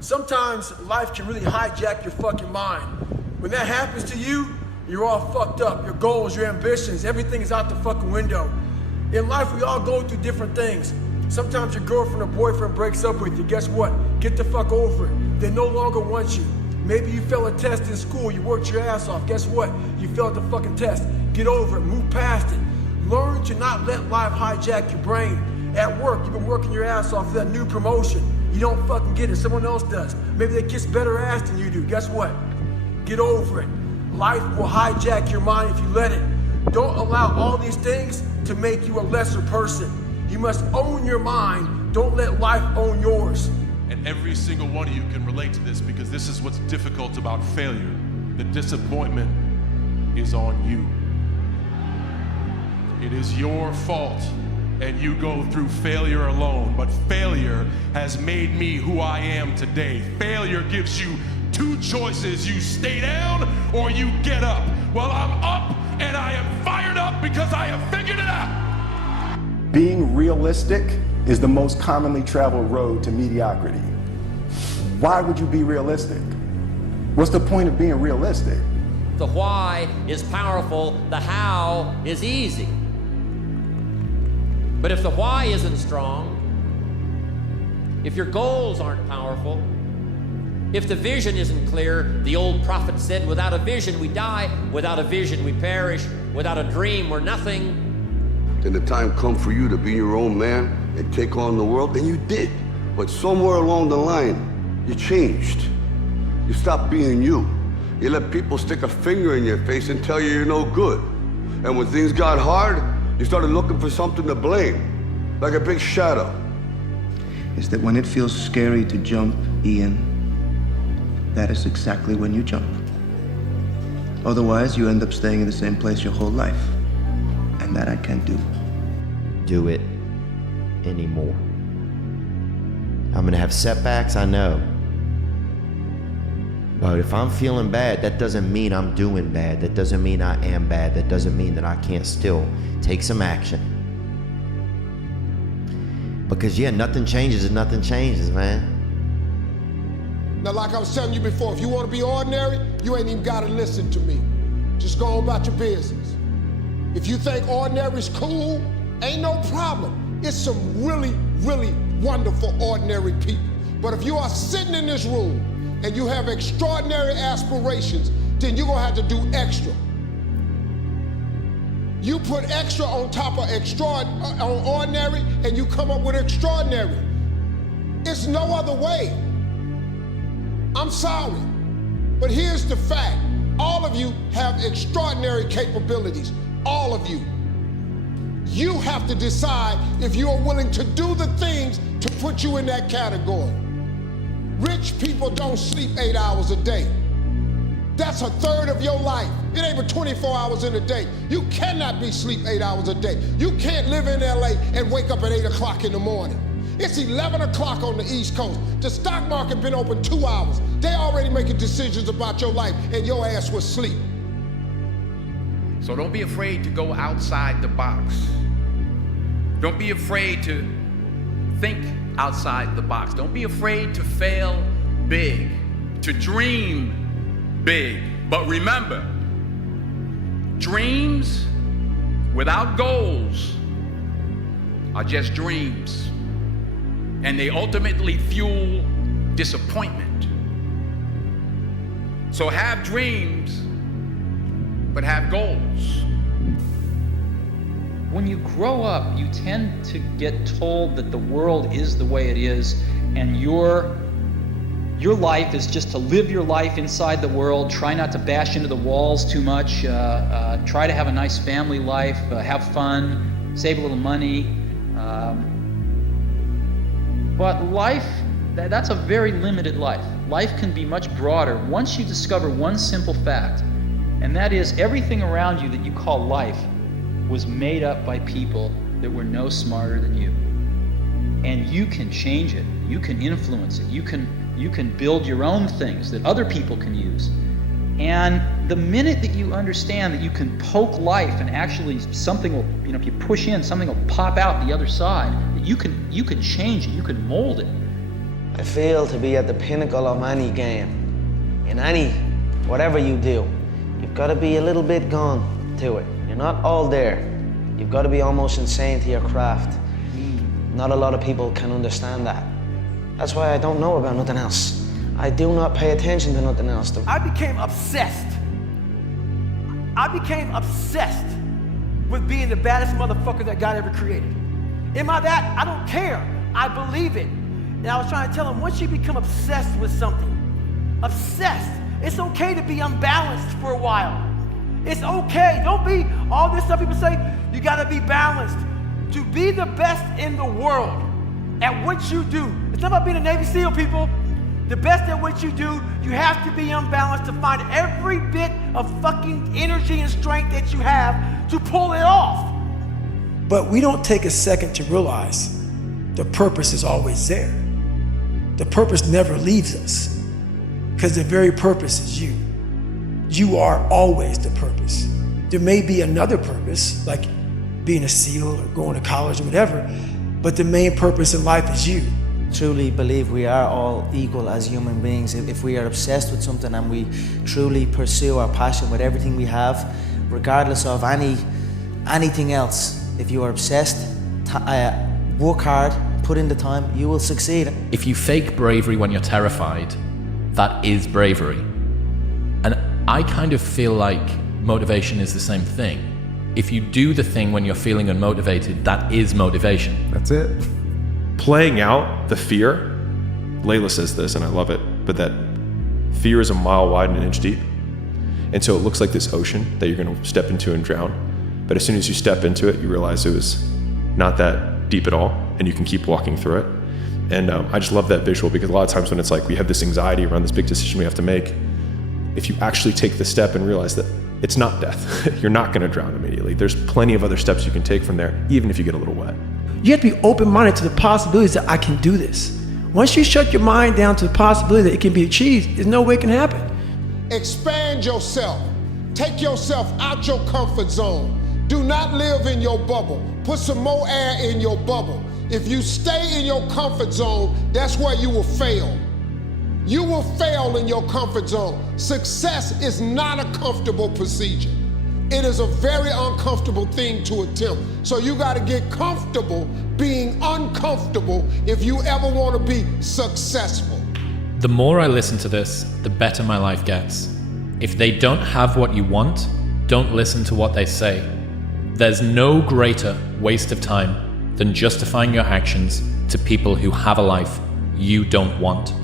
Sometimes life can really hijack your fucking mind. When that happens to you, you're all fucked up. Your goals, your ambitions, everything is out the fucking window. In life, we all go through different things. Sometimes your girlfriend or boyfriend breaks up with you. Guess what? Get the fuck over it. They no longer want you. Maybe you failed a test in school. You worked your ass off. Guess what? You failed the fucking test. Get over it. Move past it. Learn to not let life hijack your brain. At work, you've been working your ass off for that new promotion. You don't fucking get it. Someone else does. Maybe they kiss better ass than you do. Guess what? Get over it. Life will hijack your mind if you let it. Don't allow all these things to make you a lesser person. You must own your mind. Don't let life own yours. And every single one of you can relate to this, because this is what's difficult about failure. The disappointment is on you. It is your fault, and you go through failure alone. But failure has made me who I am today. Failure gives you two choices. You stay down or you get up. Well, I'm up, and I am fired up because I have figured it out. Being realistic is the most commonly traveled road to mediocrity. Why would you be realistic? What's the point of being realistic? The why is powerful, the how is easy. But if the why isn't strong, if your goals aren't powerful, if the vision isn't clear, the old prophet said, without a vision we die, without a vision we perish, without a dream we're nothing. Then the time come for you to be your own man and take on the world, and you did. But somewhere along the line, you changed. You stopped being you. You let people stick a finger in your face and tell you you're no good. And when things got hard, you started looking for something to blame, like a big shadow. Is that when it feels scary to jump, Ian, that is exactly when you jump. Otherwise, you end up staying in the same place your whole life. And that I can't do. Do it anymore. I'm gonna have setbacks, I know. But if I'm feeling bad, that doesn't mean I'm doing bad. That doesn't mean I am bad. That doesn't mean that I can't still take some action. Because yeah, nothing changes if nothing changes, man. Now, like I was telling you before, if you want to be ordinary, you ain't even got to listen to me. Just go on about your business. If you think ordinary is cool, ain't no problem. It's some really, really wonderful ordinary people. But if you are sitting in this room and you have extraordinary aspirations, then you're gonna have to do extra. You put extra on top of on ordinary, and you come up with extraordinary. It's no other way. I'm sorry, but here's the fact. All of you have extraordinary capabilities. All of you. You have to decide if you are willing to do the things to put you in that category. Rich people don't sleep 8 hours a day. That's a third of your life. It ain't but 24 hours in a day. You cannot be sleep 8 hours a day. You can't live in LA and wake up at 8 o'clock in the morning. It's 11 o'clock on the East Coast. The stock market been open 2 hours. They already making decisions about your life, and your ass was asleep. So don't be afraid to go outside the box. Don't be afraid to think outside the box. Don't be afraid to fail big, to dream big. But remember, dreams without goals are just dreams. And they ultimately fuel disappointment. So have dreams, but have goals. When you grow up, you tend to get told that the world is the way it is, and your life is just to live your life inside the world, try not to bash into the walls too much, try to have a nice family life, have fun, save a little money. But life, that's a very limited life. Life can be much broader once you discover one simple fact, and that is everything around you that you call life was made up by people that were no smarter than you. And you can change it, you can influence it, you can build your own things that other people can use. And the minute that you understand that you can poke life and actually something will, if you push in, something will pop out the other side, that you can change it, you can mold it. I feel to be at the pinnacle of any game, in any, whatever you do, you've got to be a little bit gone to it. You're not all there. You've got to be almost insane to your craft. Not a lot of people can understand that. That's why I don't know about nothing else. I do not pay attention to nothing else. I became obsessed. I became obsessed with being the baddest motherfucker that God ever created. Am I that? I don't care. I believe it. And I was trying to tell him, once you become obsessed with something, obsessed, it's okay to be unbalanced for a while. It's okay. Don't be all this stuff people say, you gotta be balanced. To be the best in the world at what you do, it's not about being a Navy SEAL, people. The best at what you do, you have to be unbalanced to find every bit of fucking energy and strength that you have to pull it off. But we don't take a second to realize the purpose is always there. The purpose never leaves us, because the very purpose is you. You are always the purpose. There may be another purpose, like being a SEAL or going to college or whatever, but the main purpose in life is you. Truly believe we are all equal as human beings. If we are obsessed with something and we truly pursue our passion with everything we have, regardless of anything else, if you are obsessed, work hard, put in the time, you will succeed. If you fake bravery when you're terrified, that is bravery. And I kind of feel like motivation is the same thing. If you do the thing when you're feeling unmotivated, that is motivation. That's it. Playing out the fear, Layla says this and I love it, but that fear is a mile wide and an inch deep. And so it looks like this ocean that you're gonna step into and drown. But as soon as you step into it, you realize it was not that deep at all, and you can keep walking through it. And I just love that visual, because a lot of times when it's like we have this anxiety around this big decision we have to make, if you actually take the step and realize that it's not death, you're not gonna drown immediately. There's plenty of other steps you can take from there, even if you get a little wet. You have to be open-minded to the possibilities that I can do this. Once you shut your mind down to the possibility that it can be achieved, there's no way it can happen. Expand yourself. Take yourself out your comfort zone. Do not live in your bubble. Put some more air in your bubble. If you stay in your comfort zone, that's where you will fail. You will fail in your comfort zone. Success is not a comfortable procedure. It is a very uncomfortable thing to attempt. So you got to get comfortable being uncomfortable if you ever want to be successful. The more I listen to this, the better my life gets. If they don't have what you want, don't listen to what they say. There's no greater waste of time than justifying your actions to people who have a life you don't want.